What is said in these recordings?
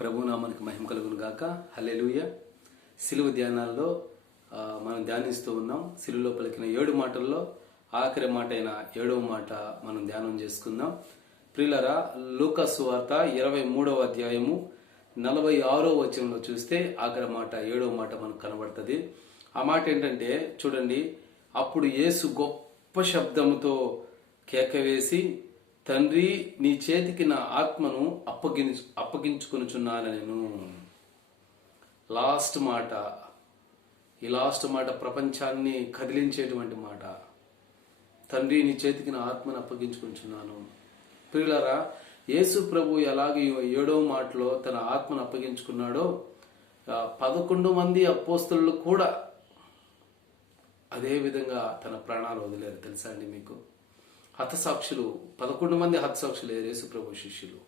ప్రభునామానికి మహిమ కలుగును గాక. హల్లెలూయా. సిలువ ధ్యానాల్లో మనం ధ్యానిస్తూ ఉన్నాం. సిలువలో పలికిన 7 మాటల్లో ఆఖరి మాట అయిన 7వ మాట మనం ధ్యానం చేసుకుందాం. ప్రియులారా, లూకా సువార్త 23వ అధ్యాయము 46వ వచనంలో చూస్తే ఆఖరి మాట 7వ మాట మనకు కనబడుతుంది. ఆ మాట ఏంటంటే చూడండి, అప్పుడు యేసు గొప్ప శబ్దముతో కేకవేసి, తండ్రి, నీ చేతికి నా ఆత్మను అప్పగించుకొనుచున్నాను. లాస్ట్ మాట. ఈ లాస్ట్ మాట ప్రపంచాన్ని కదిలించేటువంటి మాట. తండ్రి, నీ చేతికి నా ఆత్మను అప్పగించుకొనుచున్నాను. ప్రియులారా, యేసు ప్రభు ఎలాగే 7వ మాటలో తన ఆత్మను అప్పగించుకున్నాడో 11 మంది అపోస్తలులు కూడా అదే విధంగా తన ప్రాణాలు వదిలేరు. తెలుసా అండి మీకు? హతసాక్షులు 11 మంది హతసాక్షులు యేసు ప్రభు శిష్యులు.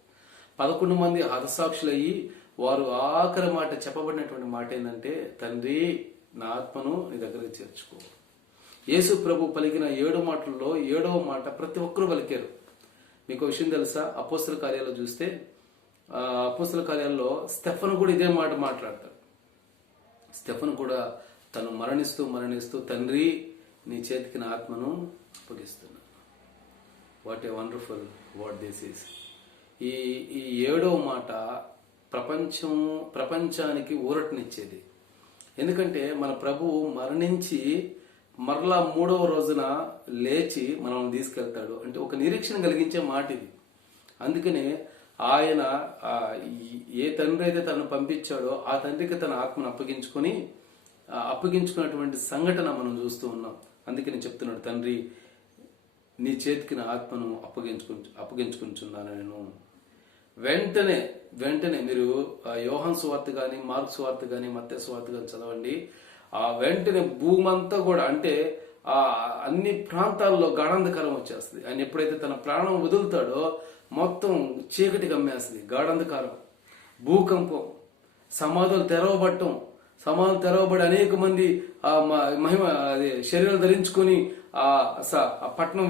11 మంది హతసాక్షులయ్యి వారు ఆఖరి మాట చెప్పబడినటువంటి మాట ఏంటంటే, తండ్రి, నా ఆత్మను నీ దగ్గరికి చేర్చుకో. యేసు ప్రభు పలికిన 7 మాటల్లో 7వ మాట ప్రతి ఒక్కరూ పలికారు. మీకు విషయం తెలుసా? అపోస్తల కార్యాల్లో చూస్తే అపోస్తల కార్యాల్లో స్టెఫను కూడా ఇదే మాట మాట్లాడతాడు. స్టెఫను కూడా తను మరణిస్తూ తండ్రి, నీ చేతికి నా ఆత్మను అప్పగిస్తున్నాను. What a wonderful what this is. ఈ 7వ మాట ప్రపంచానికి ఊరటనిచ్చేది. ఎందుకంటే మన ప్రభువు మరణించి మరలా 3వ రోజున లేచి మనల్ని తీసుకెళ్తాడు అంటే ఒక నిరీక్షణ కలిగించే మాట ఇది. అందుకనే ఆయన ఏ తండ్రి అయితే తను పంపించాడో ఆ తండ్రికి తన ఆత్మను అప్పగించుకున్నటువంటి సంఘటన మనం చూస్తూ ఉన్నాం. అందుకే నేను చెప్తున్నాడు, తండ్రి, నీ చేతికి నా ఆత్మను అప్పగించుకుంటున్నాను నేను. వెంటనే మీరు యోహాను సువార్త కానీ, మార్కు సువార్త కానీ, మత్తయి సువార్త కానీ చదవండి. ఆ వెంటనే భూమంతా కూడా, అంటే ఆ అన్ని ప్రాంతాల్లో గాఢాంధకారం వచ్చేస్తుంది. ఆయన ఎప్పుడైతే తన ప్రాణం వదులుతాడో మొత్తం చీకటి కమ్మేస్తుంది. గాఢాంధకారం, భూకంపం, సమాధులు తెరవబడి అనేక మంది మహిమ శరీరం ధరించుకొని ఆ పట్టణం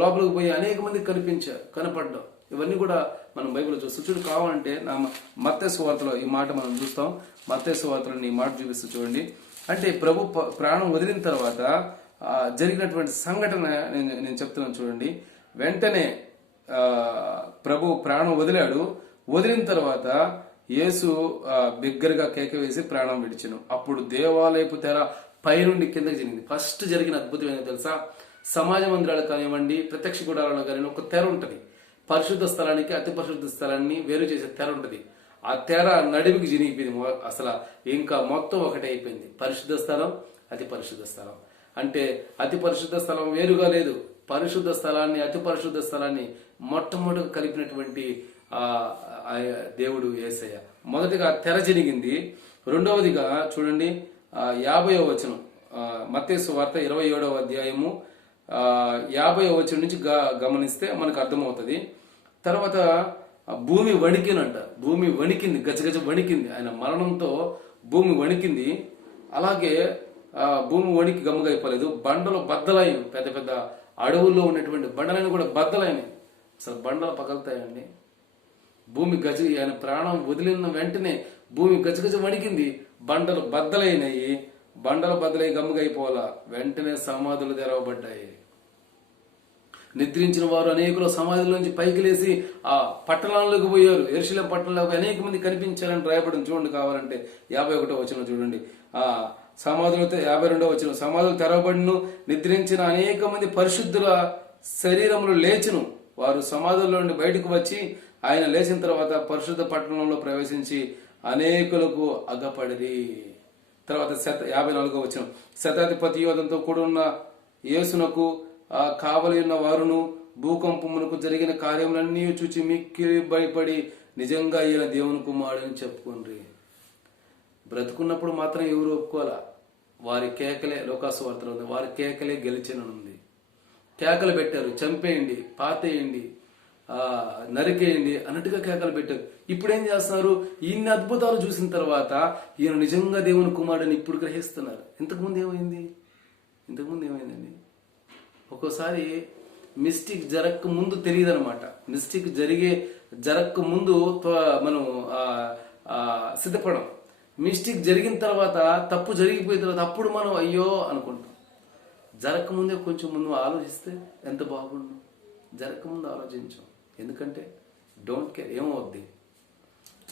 లోపలికి పోయి అనేక మంది కనపడ్డాం. ఇవన్నీ కూడా మనం బైబిల్లో చూస్తాం. చూడు, కావాలంటే నా మత్తయి సువార్తలో ఈ మాట మనం చూస్తాం. మత్తయి సువార్తలో ఈ మాట చూపిస్తూ చూడండి. అంటే ప్రభు ప్రాణం వదిలిన తర్వాత జరిగినటువంటి సంఘటన నేను చెప్తున్నాను చూడండి. వెంటనే ప్రభు ప్రాణం వదిలిన తర్వాత యేసు బిగ్గరగా కేక వేసి ప్రాణం విడిచెను. అప్పుడు దేవాలయపు తెర పైనుండి కిందకి జరిగింది. ఫస్ట్ జరిగిన అద్భుతం ఏంటో తెలుసా? సమాజ మందిరాలు కానివ్వండి, ప్రత్యక్ష గుడారాలు కానివ్వండి, ఒక తెర ఉంటుంది. పరిశుద్ధ స్థలానికి అతి పరిశుద్ధ స్థలాన్ని వేరు చేసే తెర ఉంటుంది. ఆ తెర నడిమికి జినిగిపోయింది. అసలు ఇంకా మొత్తం ఒకటే అయిపోయింది. పరిశుద్ధ స్థలం, అతి పరిశుద్ధ స్థలం. అంటే అతి పరిశుద్ధ స్థలం వేరుగా లేదు. పరిశుద్ధ స్థలాన్ని, అతి పరిశుద్ధ స్థలాన్ని మొట్టమొదటి కలిపినటువంటి దేవుడు యేసయ్య. మొదటిగా తెర జరిగింది. రెండవదిగా చూడండి, 50వ వచనం, మత్తయి సువార్త 27వ అధ్యాయము 50వ వచనం నుంచి గమనిస్తే మనకు అర్థమవుతుంది. తర్వాత భూమి వణికినంట. భూమి వణికింది, గజగజ వణికింది. ఆయన మరణంతో భూమి వణికింది. అలాగే భూమి వణికి గమ్ముగైపోలేదు. బండలు బద్దలైన, పెద్ద పెద్ద అడవుల్లో ఉన్నటువంటి బండలైన కూడా బద్దలైనవి. అసలు బండలు పగలుతాయండి. భూమి ఆయన ప్రాణం వదిలిన వెంటనే భూమి గజగజ వణికింది. బండలు బద్దలై గమ్ముగైపోవాలా. వెంటనే సమాధులు తెరవబడ్డాయి. నిద్రించిన వారు అనేకులు సమాధుల నుంచి పైకి లేచి ఆ పట్టణాల్లోకి పోయారు. యెరూషలేము పట్టణంలోకి అనేక మంది కనిపించారని రాయబడింది. చూడండి, కావాలంటే 51వ వచనం చూడండి. సమాధులతో 52వ వచనం, సమాధులు తెరవబడిను, నిద్రించిన అనేక మంది పరిశుద్ధుల శరీరములు లేచును. వారు సమాధుల్లో నుండి బయటకు వచ్చి ఆయన లేచిన తర్వాత పరిశుద్ధ పట్టణంలో ప్రవేశించి అనేకులకు అగపడిరి. తర్వాత 54వ వచనం, శతాధిపతి యోధంతో కూడా ఉన్న యేసునకు కావలి ఉన్న వారును భూకంపమునకు జరిగిన కార్యములన్నీ చూచి మిక్కిలి భయపడి నిజంగా ఈయన దేవుని కుమారుడని చెప్పుకుండ్రి. బ్రతుకున్నప్పుడు మాత్రం ఎవరు ఒప్పుకోవాలా? వారి కేకలే, లోకాసు వార్తలో ఉంది, వారి కేకలే గెలిచిననుంది. కేకలు పెట్టారు, చంపేయండి, పాతేయండి, నరికేయండి అన్నట్టుగా కేకలు పెట్టారు. ఇప్పుడు ఏం చేస్తున్నారు? ఇన్ని అద్భుతాలు చూసిన తర్వాత ఈయన నిజంగా దేవుని కుమారుడని ఇప్పుడు గ్రహిస్తున్నారు. ఇంతకుముందు ఏమైందండి? ఒక్కోసారి మిస్టేక్ జరగక ముందు తెలియదు అనమాట. మిస్టేక్ జరగక ముందు మనం సిద్ధపడం. మిస్టేక్ జరిగిన తర్వాత, తప్పు జరిగిపోయిన తర్వాత అప్పుడు మనం అయ్యో అనుకుంటాం. జరగకముందే కొంచెం ముందు ఆలోచిస్తే ఎంత బాగుండు. జరగకముందు ఆలోచించాం, ఎందుకంటే డోంట్ కేర్ ఏమవుద్ది.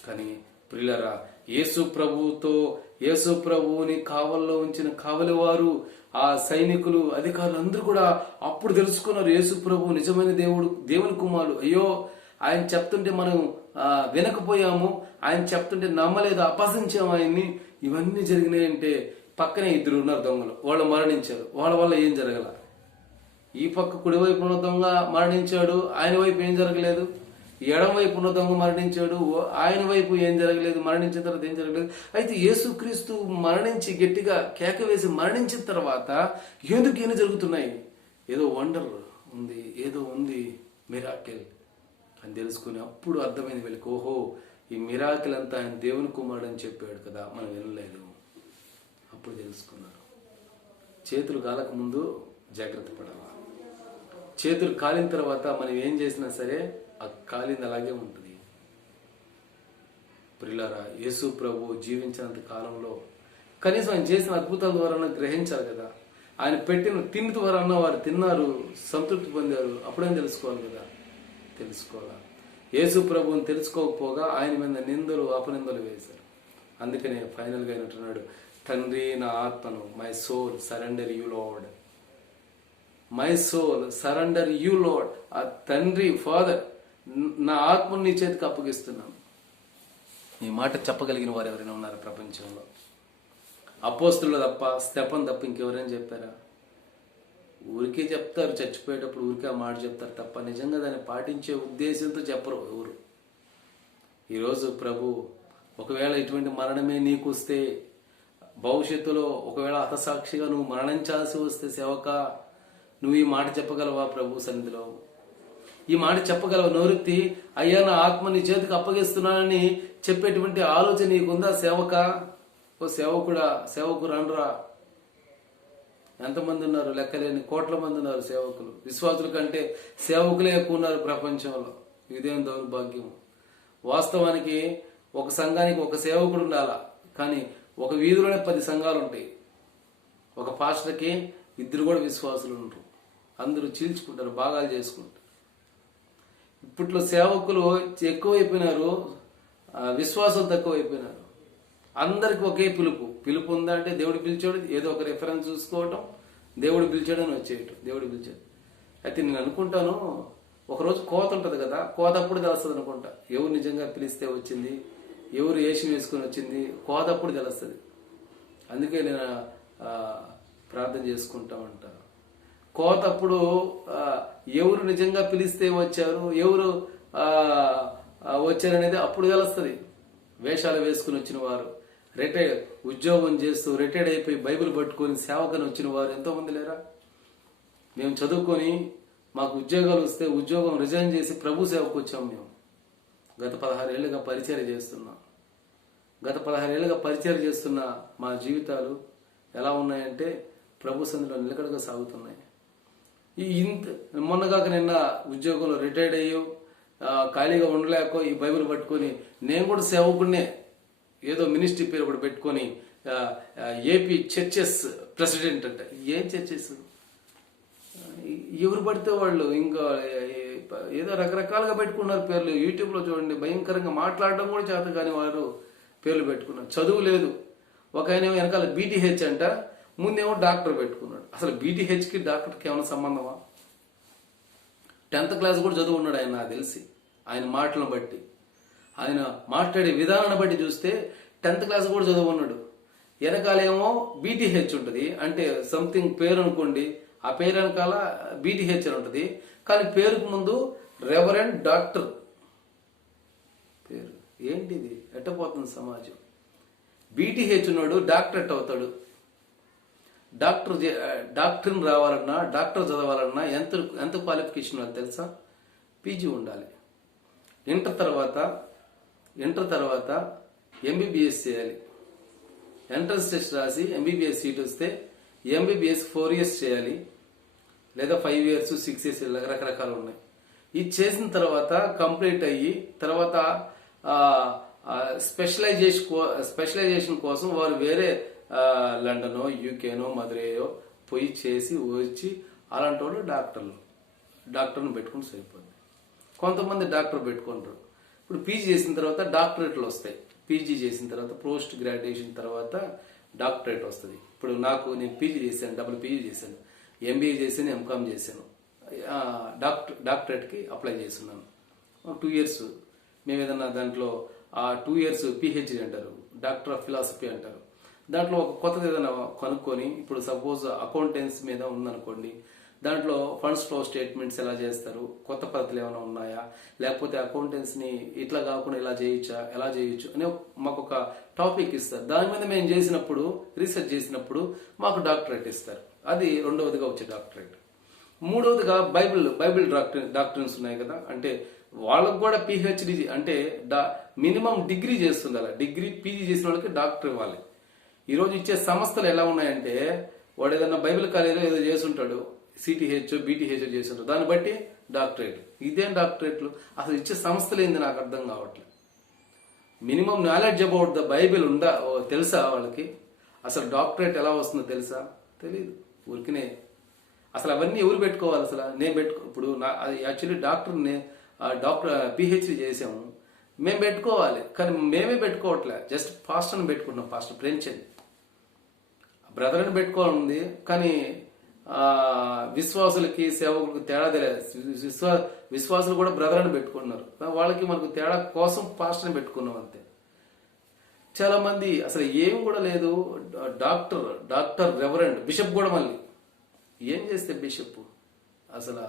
కానీ ప్రియులారా, యేసు ప్రభువుని కావల్లో ఉంచిన కావలి వారు, ఆ సైనికులు, అధికారులు అందరూ కూడా అప్పుడు తెలుసుకున్నారు యేసు ప్రభు నిజమైన దేవుని కుమారుడు. అయ్యో, ఆయన చెప్తుంటే మనం వినకపోయాము, ఆయన చెప్తుంటే నమ్మలేదు, అపహసించాము ఆయన్ని. ఇవన్నీ జరిగినాయంటే పక్కనే 2 ఉన్నారు దొంగలు, వాళ్ళు మరణించారు. వాళ్ళ వల్ల ఏం జరగల. ఈ పక్క కుడివైపు ఉన్న దొంగ మరణించాడు, ఆయన వైపు ఏం జరగలేదు. ఎడం వైపు ఉన్న దొంగ మరణించాడు, ఆయన వైపు ఏం జరగలేదు. మరణించిన తర్వాత ఏం జరగలేదు. అయితే యేసుక్రీస్తు మరణించి గట్టిగా కేక వేసి మరణించిన తర్వాత ఎందుకు ఏమి జరుగుతున్నాయి? ఏదో వండర్ ఉంది, ఏదో ఉంది, మిరాకిల్ అని తెలుసుకుని అప్పుడు అర్థమైంది వీళ్ళకి, ఓహో, ఈ మిరాకిల్ అంతా ఆయన దేవుని కుమారుడు అని చెప్పాడు కదా, మనం వినలేదు. అప్పుడు తెలుసుకున్నారు. చేతులు కాలక ముందు జాగ్రత్త పడాలి. చేతులు కాలిన తర్వాత మనం ఏం చేసినా సరే ఆ కాలింది అలాగే ఉంటుంది. ప్రియులారా, యేసు ప్రభు జీవించినంత కాలంలో కనీసం ఆయన చేసిన అద్భుతాల ద్వారా గ్రహించాలి కదా. ఆయన పెట్టిన తిండి ద్వారా వారు తిన్నారు, సంతృప్తి పొందారు. అప్పుడేం తెలుసుకోవాలి కదా, తెలుసుకోవాలా. యేసు ప్రభువుని తెలుసుకోకపోగా ఆయన మీద నిందలు అపనిందలు వేశారు. అందుకనే ఫైనల్గా అయినట్టున్నాడు, తండ్రి నా ఆత్మను, my soul surrender you Lord, my soul surrender you Lord. ఆ తండ్రి, ఫాదర్, నా ఆత్మను నీ చేతికి అప్పగిస్తున్నాను. ఈ మాట చెప్పగలిగిన వారు ఎవరైనా ఉన్నారు ప్రపంచంలో? అపోస్తులు తప్ప, స్తెఫను తప్ప ఇంకెవరైనా చెప్పారా? ఊరికే చెప్తారు, చచ్చిపోయేటప్పుడు ఊరికే ఆ మాట చెప్తారు తప్ప నిజంగా దాన్ని పాటించే ఉద్దేశంతో చెప్పరు ఎవరు. ఈరోజు ప్రభు, ఒకవేళ ఇటువంటి మరణమే నీకు వస్తే, భవిష్యత్తులో ఒకవేళ హతసాక్షిగా నువ్వు మరణించాల్సి వస్తే సేవక, నువ్వు ఈ మాట చెప్పగలవా ప్రభు సన్నిధిలో? ఈ మాట చెప్పగలవా? నోరెత్తి అయ్యా నా ఆత్మ నీ చేతికి అప్పగిస్తున్నానని చెప్పేటువంటి ఆలోచన నీకుందా సేవక? ఓ సేవకుడా, సేవకురాన్రా, ఎంతమంది ఉన్నారు? లెక్కలేని కోట్ల మంది ఉన్నారు సేవకులు. విశ్వాసుల కంటే సేవకులే ఎక్కువ ఉన్నారు ప్రపంచంలో. ఇదేం దౌర్భాగ్యం. వాస్తవానికి ఒక సంఘానికి ఒక సేవకుడు ఉండాలా, కానీ ఒక వీధిలోనే 10 సంఘాలు ఉంటాయి. ఒక పాస్టర్కి 2 కూడా విశ్వాసులు ఉంటారు. అందరూ చీల్చుకుంటారు, భాగాలు చేసుకుంటారు. ఇప్పట్లో సేవకులు ఎక్కువైపోయినారు, విశ్వాసం తక్కువైపోయినారు. అందరికి ఒకే పిలుపు ఉందా అంటే దేవుడు పిలిచాడు, ఏదో ఒక రెఫరెన్స్ చూసుకోవటం, దేవుడు పిలిచాడని వచ్చేయటం, దేవుడు పిలిచాడు. అయితే నేను అనుకుంటాను, ఒకరోజు కోత ఉంటుంది కదా, కోత అప్పుడు తెలుస్తుంది అనుకుంటా ఎవరు నిజంగా పిలిస్తే వచ్చింది, ఎవరు ఏషి వేసుకొని వచ్చింది, కోత అప్పుడు తెలుస్తుంది. అందుకే నేను ప్రార్థన చేసుకుంటా ఉంటాను. కోత అప్పుడు ఎవరు నిజంగా పిలిస్తే వచ్చారు, ఎవరు వచ్చారనేది అప్పుడు తెలుస్తుంది. వేషాలు వేసుకుని వచ్చిన వారు, ఉద్యోగం చేస్తూ రిటైర్డ్ అయిపోయి బైబిల్ పట్టుకొని సేవకని వచ్చిన వారు ఎంతోమంది లేరా? మేము చదువుకొని మాకు ఉద్యోగాలు వస్తే ఉద్యోగం రిజైన్ చేసి ప్రభు సేవకు వచ్చాము. మేము గత 16 ఏళ్ళుగా పరిచర్య చేస్తున్నాం. గత 16 ఏళ్ళుగా పరిచర్య చేస్తున్న మా జీవితాలు ఎలా ఉన్నాయంటే ప్రభు సన్నిధిలో నిలకడగా సాగుతున్నాయి. మొన్నగాక నిన్న ఉద్యోగంలో రిటైర్డ్ అయ్యో ఖాళీగా ఉండలేకో ఈ బైబిల్ పట్టుకొని నేను కూడా సేవకుడినే, ఏదో మినిస్ట్రీ పేరు కూడా పెట్టుకొని ఏపీ చర్చెస్ ప్రెసిడెంట్ అంట. ఏం చర్చెస్? ఎవరు పడితే వాళ్ళు ఇంకా ఏదో రకరకాలుగా పెట్టుకున్నారు పేర్లు. యూట్యూబ్లో చూడండి, భయంకరంగా మాట్లాడడం కూడా చేత కాని వారు పేర్లు పెట్టుకున్నారు. చదువు లేదు. ఒక ఆయన వెనకాల బీటీహెచ్ అంట, ముందేమో డాక్టర్ పెట్టుకున్నాడు. అసలు బీటీహెచ్కి డాక్టర్కి ఏమైనా సంబంధమా? 10th క్లాస్ కూడా చదువు ఉన్నాడు ఆయన, నాకు తెలిసి. ఆయన మాటలను బట్టి, ఆయన మాట్లాడే విధానాన్ని బట్టి చూస్తే 10th క్లాస్ కూడా చదువు ఉన్నాడు. వెనకాలేమో బీటీహెచ్ ఉంటుంది, అంటే సంథింగ్ పేరు అనుకోండి, ఆ పేరు వెనకాల బీటీహెచ్ అని ఉంటుంది, కానీ పేరుకు ముందు రెవరెండ్ డాక్టర్ పేరు. ఏంటిది? ఎట్టపోతుంది సమాజం? బీటీహెచ్ ఉన్నాడు డాక్టరేట్ అవుతాడు. డాక్టర్ని రావాలన్నా, డాక్టర్ చదవాలన్నా ఎంత క్వాలిఫికేషన్ అది తెలుసా? పీజీ ఉండాలి. ఇంటర్ తర్వాత ఎంబీబీఎస్ చేయాలి. ఎంట్రన్స్ టెస్ట్ రాసి ఎంబీబీఎస్ సీట్ వస్తే ఎంబీబీఎస్ 4 years చేయాలి, లేదా 5 years 6 years రకరకాలు ఉన్నాయి. ఇది చేసిన తర్వాత కంప్లీట్ అయ్యి తర్వాత స్పెషలైజేషన్ కోసం వారు వేరే లండనో యూకేనో మదురైయో పోయి చేసి వచ్చి అలాంటి వాళ్ళు డాక్టర్ని పెట్టుకుని సరిపోద్ది. కొంతమంది డాక్టర్ పెట్టుకుంటారు. ఇప్పుడు పీజీ చేసిన తర్వాత డాక్టరేట్లు వస్తాయి. పీజీ చేసిన తర్వాత పోస్ట్ గ్రాడ్యుయేషన్ తర్వాత డాక్టరేట్ వస్తుంది. ఇప్పుడు నేను పీజీ చేశాను, డబుల్ పీజీ చేశాను, ఎంబీఏ చేశాను, ఎంకామ్ చేశాను, డాక్టరేట్కి అప్లై చేస్తున్నాను. 2 years మేము ఏదన్నా దాంట్లో 2 years పిహెచ్డి అంటారు, డాక్టర్ ఆఫ్ ఫిలాసఫీ అంటారు. దాంట్లో ఒక కొత్తది ఏదైనా కనుక్కొని, ఇప్పుడు సపోజ్ అకౌంటెన్సీ మీద ఉందనుకోండి, దాంట్లో ఫండ్స్ ఫ్లో స్టేట్మెంట్స్ ఎలా చేస్తారు, కొత్త పద్ధతులు ఏమైనా ఉన్నాయా, లేకపోతే అకౌంటెన్సీని ఇట్లా కాకుండా ఎలా చేయొచ్చు అని మాకు ఒక టాపిక్ ఇస్తారు. దాని మీద మేము చేసినప్పుడు, రీసెర్చ్ చేసినప్పుడు మాకు డాక్టరేట్ ఇస్తారు. అది రెండవదిగా వచ్చే డాక్టరేట్. మూడవదిగా బైబిల్ డాక్టర్స్ ఉన్నాయి కదా, అంటే వాళ్ళకు కూడా పిహెచ్డి అంటే మినిమం డిగ్రీ చేస్తుండాలి. డిగ్రీ పీజీ చేసిన వాళ్ళకి డాక్టర్ ఇవ్వాలి. ఈరోజు ఇచ్చే సంస్థలు ఎలా ఉన్నాయంటే, వాడు ఏదన్నా బైబిల్ కాలేజీలో ఏదో చేస్తుంటాడు, సిటీహెచ్ బీటీహెచ్ చేస్తుంటాడు, దాన్ని బట్టి డాక్టరేట్. ఇదేం డాక్టరేట్లు? అసలు ఇచ్చే సంస్థలు ఏంది నాకు అర్థం కావట్లేదు. Minimum knowledge about the Bible తెలుసా వాళ్ళకి? అసలు డాక్టరేట్ ఎలా వస్తుందో తెలుసా? తెలీదు. ఊరికినే అసలు అవన్నీ ఎవరు పెట్టుకోవాలి? అసలు నేను ఇప్పుడు యాక్చువల్లీ డాక్టర్ పిహెచ్డి చేసాము, మేము పెట్టుకోవాలి, కానీ మేమే పెట్టుకోవట్లే. జస్ట్ పాస్టర్ని పెట్టుకుంటున్నాం, పాస్టర్ ప్రేమ్చంద్ బ్రదర్ని పెట్టుకోవాలనుంది, కానీ విశ్వాసులకి సేవకులకు తేడా తెలియదు. విశ్వాసులు కూడా బ్రదర్ని పెట్టుకున్నారు, వాళ్ళకి మనకు తేడా కోసం పాస్టర్ని పెట్టుకున్నాం అంతే. చాలా మంది అసలు ఏం కూడా లేదు. డాక్టర్ రెవరెండ్ బిషప్ కూడా మళ్ళీ ఏం చేస్తే బిషప్ అసలు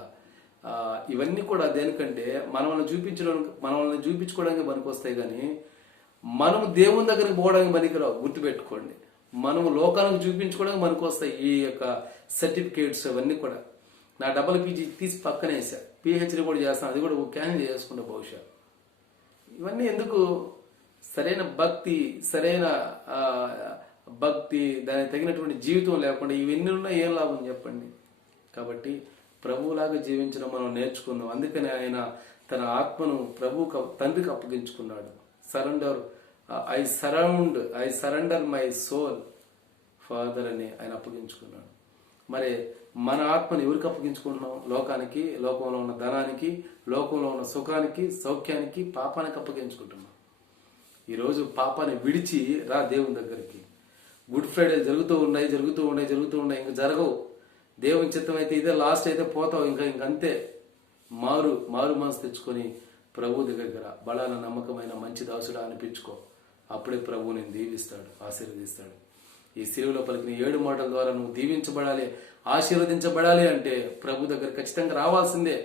ఇవన్నీ కూడా దేనికంటే మనల్ని చూపించుకోవడానికి పనికొస్తాయి, కానీ మనము దేవుని దగ్గరికి పోవడానికి పనికిరావు. గుర్తుపెట్టుకోండి, మనము లోకానికి చూపించుకోవడానికి పనికొస్తాయి ఈ యొక్క సర్టిఫికేట్స్ అవన్నీ కూడా. నా డబుల్ పీజీ తీసి పక్కనే వేసా, పిహెచ్డీ కూడా చేస్తాను, అది కూడా క్యాన్సిల్ చేసుకుంటా బహుశా. ఇవన్నీ ఎందుకు? సరైన భక్తి దానికి తగినటువంటి జీవితం లేకుండా ఇవన్నీ ఉన్నా ఏం లాభం చెప్పండి? కాబట్టి ప్రభువులాగా జీవించడం మనం నేర్చుకుందాం. అందుకని ఆయన తన ఆత్మను తండ్రికి అప్పగించుకున్నాడు. I surrender my soul father అని ఆయన అప్పగించుకున్నాడు. మరి మన ఆత్మను ఎవరికి అప్పగించుకుంటున్నాం? లోకానికి, లోకంలో ఉన్న ధనానికి, లోకంలో ఉన్న సుఖానికి, సౌఖ్యానికి, పాపానికి అప్పగించుకుంటున్నాం. ఈరోజు పాపాన్ని విడిచి రా దేవుని దగ్గరికి. గుడ్ ఫ్రైడే జరుగుతూ ఉన్నాయి, ఇంకా జరగవు. దేవుని చిత్తం అయితే ఇదే లాస్ట్, అయితే పోతావు, ఇంకంతే. మారు మనసు తెచ్చుకొని ప్రభు దగ్గరికి రా. బలాన నమ్మకమైన మంచి దాసుడా అనిపించుకో. అప్పుడే ప్రభు నేను దీవిస్తాడు, ఆశీర్వదిస్తాడు. ఈ సిలువలో పలికిన 7 మాటల ద్వారా నువ్వు దీవించబడాలి, ఆశీర్వదించబడాలి అంటే ప్రభు దగ్గర ఖచ్చితంగా రావాల్సిందే.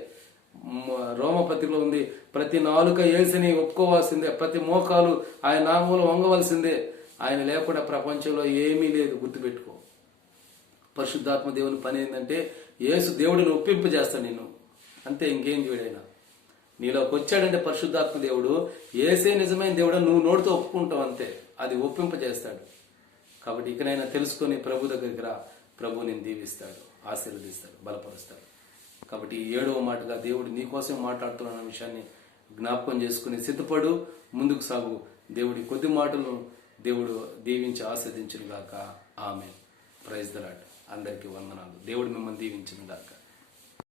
రోమపత్రికలో ఉంది, ప్రతి నాలుక యేసుని ఒప్పుకోవాల్సిందే, ప్రతి మోకాలు ఆయన నామంలో వంగవలసిందే. ఆయన లేకుండా ప్రపంచంలో ఏమీ లేదు. గుర్తుపెట్టుకో. పరిశుద్ధాత్మ దేవుని పని ఏంటంటే యేసు దేవుడిని ఒప్పింపజేస్తాడు నిన్ను, అంతే. ఇంకేం చేయడైనా నీలోకి వచ్చాడంటే పరిశుద్ధాత్మ దేవుడు, యేసే నిజమైన దేవుడు నువ్వు నోటితో ఒప్పుకుంటావు అంతే. అది ఒప్పింపజేస్తాడు. కాబట్టి ఇకనైనా తెలుసుకొని ప్రభు దగ్గరికి రా. ప్రభు నేను దీవిస్తాడు, ఆశీర్వదిస్తాడు, బలపరుస్తాడు. కాబట్టి 7వ మాటగా దేవుడు నీకోసం మాట్లాడుతున్న విషయాన్ని జ్ఞాపకం చేసుకుని సిద్ధపడు, ముందుకు సాగు. దేవుడి కొద్ది మాటలను దేవుడు దీవించి ఆస్వాదించును గాక. ఆమేన్. Praise the lord. అందరికీ వందనాలు. దేవుడు మిమ్మల్ని దీవించును గాక.